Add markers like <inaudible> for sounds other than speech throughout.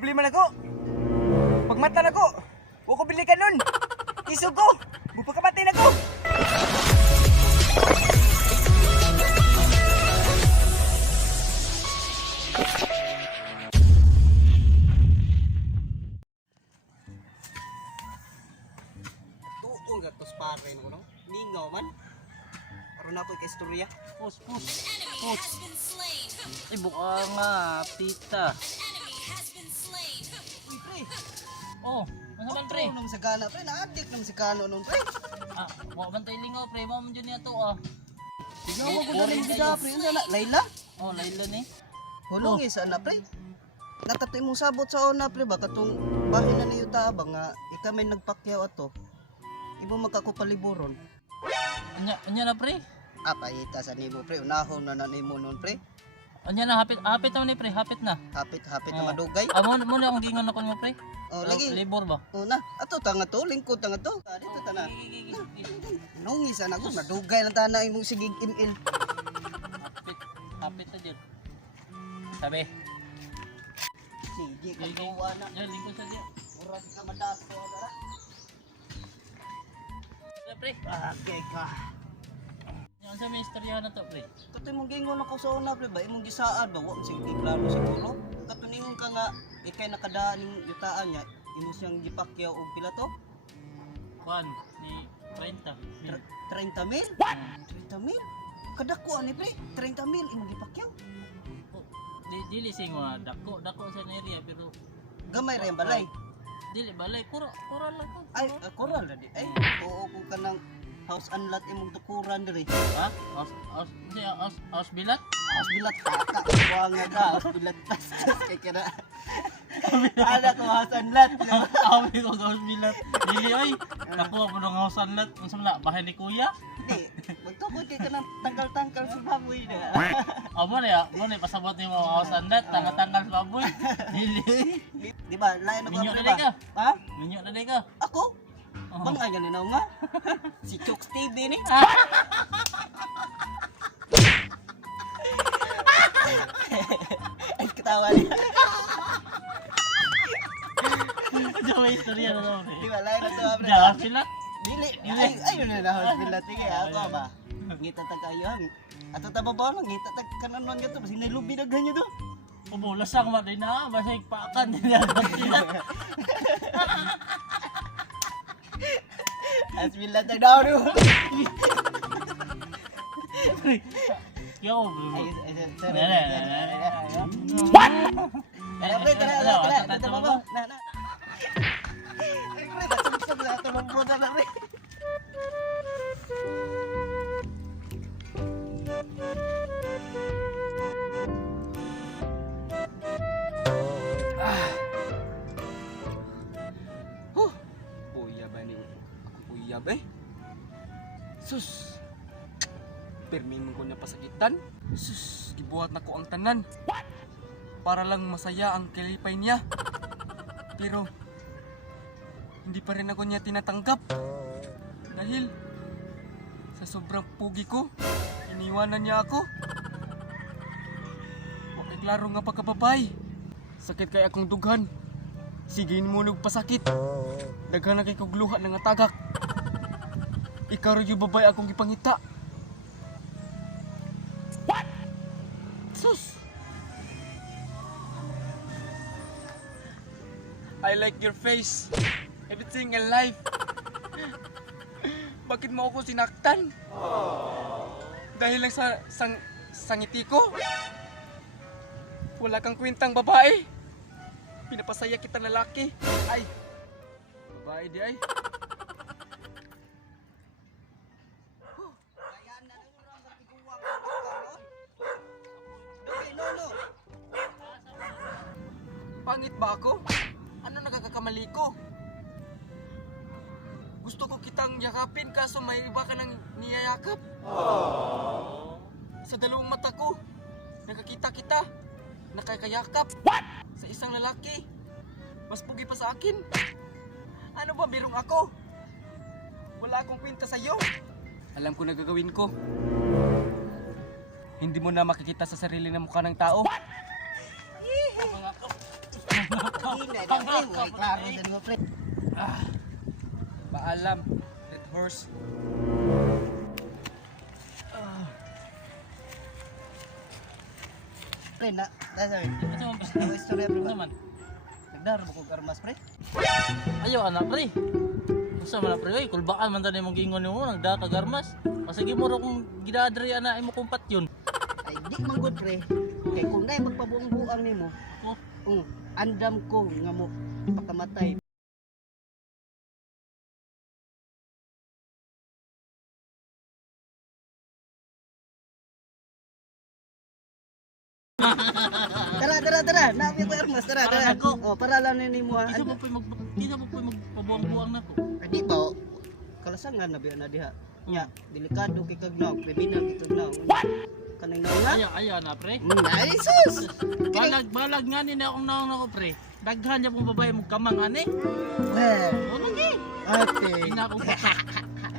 problema na ko. Pagmata na ko. Wa ko bili ka nun. Isog ko. Bupakamatay na ko. Tuon ka tos pare mo no. Ningaw man. Aron na po ka istorya. Pus, pus, pus. Ay, buka nga, tita. Uy pre. Oh, ano man pre? Nang sa gana pre, na-addict nang si Kano nung pre. Ah, wa man tayo lingaw pre, man dyan niya to ah. Tignan mo ko na rin bida pre. Unsa na Layla? Oh, Layla ni. Hulong isa na pre. Natatoy mong sabot sa una pre ba katong bahin na niyo ta ba nga ika may nagpakyaw ato. Imo makakupaliburon. Anya, anya na pre. Apahita sa nimo pre, unahon na na nimo nun pre. Anya na, hapit, hapit na ni pre, hapit na. Hapit hapit na Oh. madugay. Ah, mo, na akong gingon ako mo pre. Oh, lagi. Libor ba? Oh na, ato tanga to, lingkod tanga to. Ah, dito ta na. Nung isa na ko, madugay lang tana imong sigig imil. Hapit, hapit na dyan. Sabi, Sige, kagawa na. dyan, lingkod sa dyan. Murag ka madato dara. Pre. Okay ka. Yan sa may istorya na to pre. Katoy mong gingon ako sa una pre ba imong gisaad ba wa sige klaro siguro. Katuningon ka nga ikay nakadaan ning yutaan niya imo siyang gipakyaw og pila to? Kwan, ni 30. Mil. Tr- 30 mil? 30 mil? Kadako ani pre, 30 mil imong gipakyaw. Oh, di, dili sing nga, dako, dako sa area pero Gamay ra yung balay. dili balay, kuro, kuro lang ka. Ay, uh, koral na di. Ay, oo ko ka ng house unlat imong tukuran diri. Ha? Aus, aus, hindi, aus, aus bilat? House bilat kaka, kuha nga ka, house bilat pastas <laughs> kay kana. Ada ko house unlat. Awi ko aus bilat. Dili ay, nakuha mo ng aus sanlat. Ang samla, bahay ni kuya? Di, magtukod kay kanang tangkal-tangkal sa baboy na. <laughs> O mo na ya, mo na pasabot ni mo aus sanlat, tanga-tanggal sa baboy. Dili. Di ba? Lain ako Minyo na ka. Ha? Minyo na ka. Ako? Bang nga na nga? si Chooks TV ni. <laughs> Ay, katawa niya. Diyan may istorya na naman Di eh. ba? Lain na to pre. Diyan sila. Dili, ay, ayun na na hospital tige ako ba. Ngita ta kayo hang. Ato ta ba ba ngita ta kananon gato basi nilubi na ganyo to. Pumulas ang maday na, basta ipakan niya sila. <laughs> Hospital ta daw do. Yo, nene, Tara, tara, tara, tara, tara, tara, Permin mo ko na pasakitan. Sus, gibuhat na ko ang tanan. Para lang masaya ang kilipay niya. Pero hindi pa rin ako niya tinatanggap. Dahil sa sobrang pugi ko, iniwanan niya ako. Wakay klaro nga pagkababay. Sakit kay akong dughan. Sige mo nung pasakit. Daghan na kay kugluha ng tagak. Ikaw rin yung babay akong ipangita. I like your face. Everything in life. <laughs> Bakit mo ako sinaktan? Dahil lang sa sang, sangiti ko? Wala kang kwentang babae. Pinapasaya kita lalaki. Ay. Babae di ay. Pangit ba ako? Ano nagkakamali ko? Gusto ko kitang yakapin kaso may iba ka nang niyayakap. Sa dalawang mata ko, nakakita kita. Nakakayakap. What? Sa isang lalaki. Mas pugi pa sa akin. Ano ba birong ako? Wala akong kwenta sa iyo. Alam ko na gagawin ko. Hindi mo na makikita sa sarili ng mukha ng tao. Mga ko. Pre. Klaro din mo, pre. Paalam, Red Horse. Pre, na, dasar. Ito man, pre. Ako istorya, pre. Naman? Nagdaro mo kong karmas, pre. Ayaw anak pre. Usa man na pre, oy, kulbaan man tani mong gingon nimo nagda ka garmas. Pasige mo ro kung gidadri ana imo kumpat yun. Ay, di manggod, pre. Kay kung na magpabuang-buang nimo, Oh, um, andam ko nga mo pakamatay. tara, tara, tara. Nabi ko armas, tara, Para tara. nako. Oh, para lang ni mo. isa mo poy mag mo poy magpabuang-buang nako. Di ba? oh, Kalasangan na biya na diha. Nya, delikado kay kagnaw, kriminal kay kagnaw. Kanang naunga? Ayaw ayaw na pre. Mm, ay sus. <laughs> Balag balag nga ni na akong naong nako pre. Daghan niya pong babae mo kamang ani. Well, O lagi. ate. Ina ko.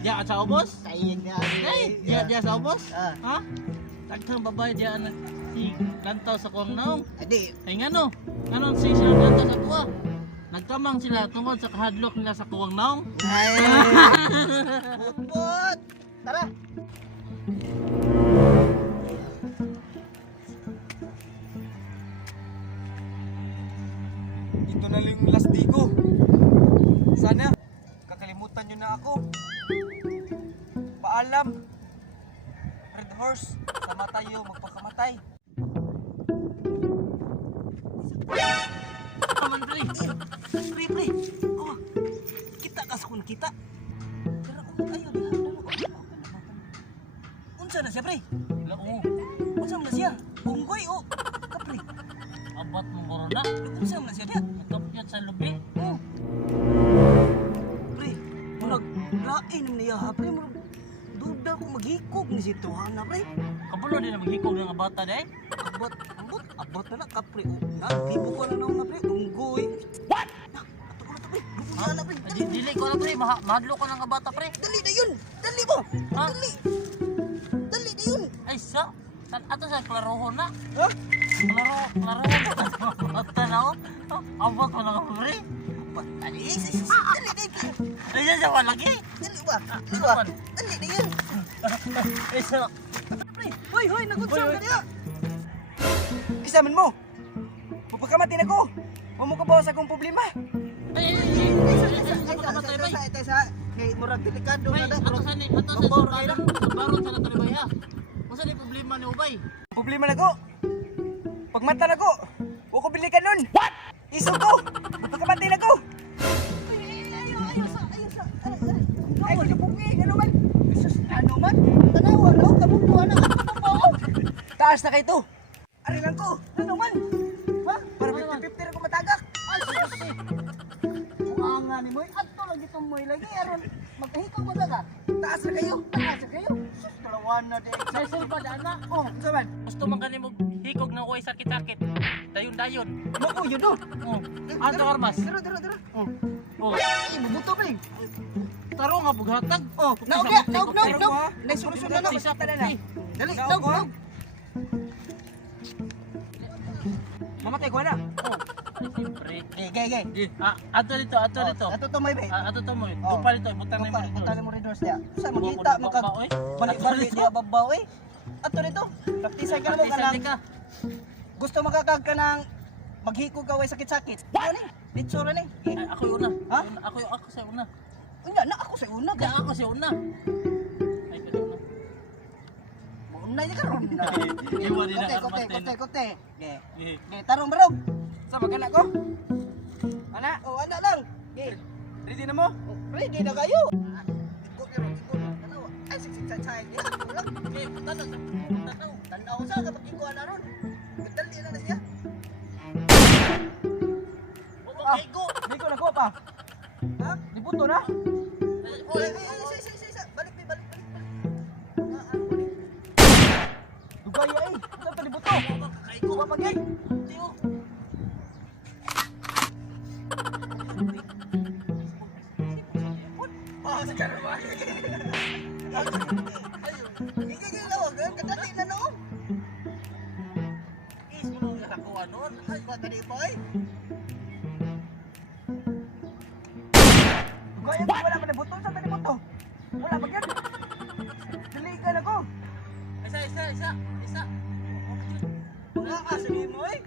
Diya sa ubos? Tayo nga. Ay, diya diya sa ubos? Ah, Ha? Daghang babae diya anak si lantaw sa kuwang naong. adi. Ay ngano, ngano si sila lantaw sa kuwa. Nagkamang sila tungkol sa kahadlok nila sa kuwang naong. Ay. <laughs> Putput. Tara. Ito na lang yung last day ko. Sana, kakalimutan nyo na ako. Paalam. Red Horse, sama tayo magpakamatay. Kaman pre. Pre, pre. Oh, kita kas kun kita. Pero kung ayo diha, dalo ko. Unsa na siya, pre? Lao, Unsa na siya? Unggoy o kapre. Abat mo corona. Unsa na siya diha? Nakapyat sa lubi. Oh. Pre, murag lain na niya, ha, pre. Murag duda ko maghikog ni si Tuhana, pre. Kabulo din na maghikog ng bata day. Abot, abot, abot na na kapre. Oh, na, tibo ko na na pre. Unggoy. What? Na, ato ko na to, pre. Lukuya na, pre. Ah, Dili ko na pre, mahadlo ko ng bata pre. Dali na yun! Dali mo! Dali! Dali na yun! Ay sa, ato sa klarohon na. Ha? Klaro, klarohon na. Na. Oh, Abot mo na ka pre. Dali, dali na yun! Ay sa lagi. Dali ba? Dali Ano ba? Dali na yun! Ay sa, Pre, hoy, hoy, nagunsam Hoy, ka niya! Kisaman mo. Mapagkamatin ako. Huwag mo kabawas akong problema. ay ay ay. Ay, Ay ay ay. Ay kay murag delikado na na. ato sa ni, ato sa sa na. sa barot sa nato ni bay ha. Unsa ni problema ni Ubay? Problema na ko. Pagmata na ko. Huwag ko bilikan nun. What? Isog ko. Mapagkamatin ako. Ay, ay. Ay, kinabuki. Ano man? Ano man? Tanawa, na, ano ako? Taas na kayo to. Ari lang ko. Ano man? Ha? Para Ano man? 50-50 rin ko matagak. Ay, eh. Ang nga ni Moy, ato lang itong Moy lagi, aron, magkahikaw mo daga. Taas na kayo. Taas kayo. Dalawa na din. Sa silba ana. Oh, saman. Gusto man kani mo hikog ng uway sakit-sakit. Dayon-dayon. Makuyo do. Oh. Ato armas. Dira, dira, dira. Oh. Oh. Ay, bubuto. Taro nga bughatag. Oh, naog ya, naog, naog, naog. Nay solusyon na na. Isa pa na. na. Dali, Naog ko, naog. Mamatay ko na. Oh. Siyempre. Gay, gay, gay. Ah, ato dito, ato dito. Ato to may be. Ah, ato to mo. Oh. Dupa dito, butang na mo dito. Punta mo rin doon siya. Sa magkita mo ka. Oy. Balik-balik diya babaw eh. Ato dito. Praktisan ka mo ka Isa ng ka. gusto makakag ka ng maghiko ka way sakit-sakit. Ano ni? Eh. Ay, Ako una. Ha? Ako ako sa una. Una na ako sa una ako sa una. Ay, kasi una. Una niya karon. <laughs> Iwan din ang kote, kote, kote. Ge. Ge, tarong barog. Sa magkana ko. Ana, Oh, ana lang. Ge. ready na mo? Oh, Ready na kayo. Ni. Tanawa. Ay, siksik sa chay. Ge, na sa tanaw. Tanaw sa kapag iko ana ron. Gadali na na siya. Oo, Ah. kay go. Hindi ko na ko pa. Ha? Dibuto na. Ay, ni boy. Kaya wala man na buto, saan ni buto? Wala ba yan? Daligan ako. Isa, isa, isa, isa. Wala ka, sige mo eh.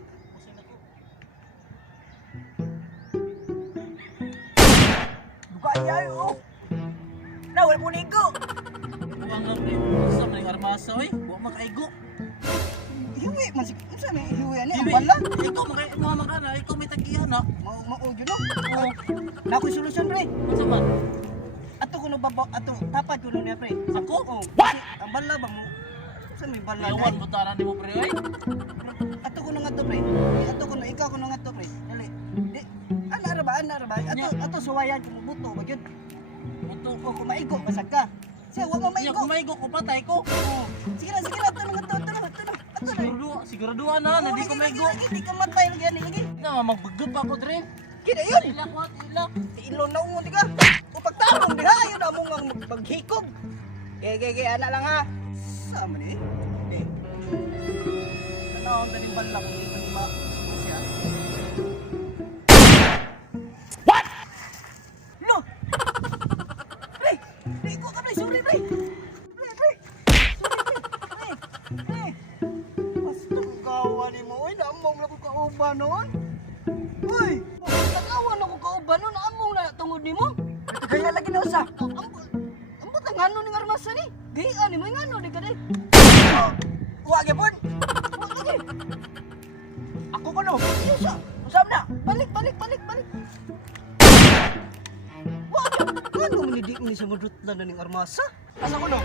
Kaya oh. Nawal mo nigo. Buang ang sa mga armaso eh. Buang makaigo. Man sige, unsa may hiwi ani ang bala? Ikaw makay mo makana, ikaw may. Mao mao yun no. Oo. Na ko solusyon pre. Unsa man? Ato ko no baba, ato tapad ko no niya pre. Ako? Oh, what? Ang bala ba mo? Unsa may bala Iwan na? mo tanan di mo pre oy. Ato ko no nga to pre. Ato ko no ikaw ko no nga to pre. Dali. Ana ra ba, ana ra ba? Ato ato suwayan ko mo buto ba gyud. Buto O kung maigo basag ka. Siya wa mo maigo. kung maigo ko patay ko. Oh, Sige na, sige na, ato na, ato, ato na. Siguro, siguro na, na di ko maigo. Lagi, lagi, di ka matay lagi, ani, lagi. Na, magbugod pa ako dre. Kida yun. Ilak wat, ilak. Ilon na ungon, di ka. O pagtarong, di ha, yun na mong ang maghikog. Gaya, gaya, gaya, anak lang ha. Sama ni. Di. Tanawang na rin bala kung di usa. Ambot. Ang ano ng armasa ni. Gaya ni mo yung ano. Di ka din. Huwag yapon. Huwag lagi. Ako ko no. Usa. Usap na. Balik, balik, balik, balik. Yapon. Ano man hindi mo ni sa madut na ng armasa? Asa ko no?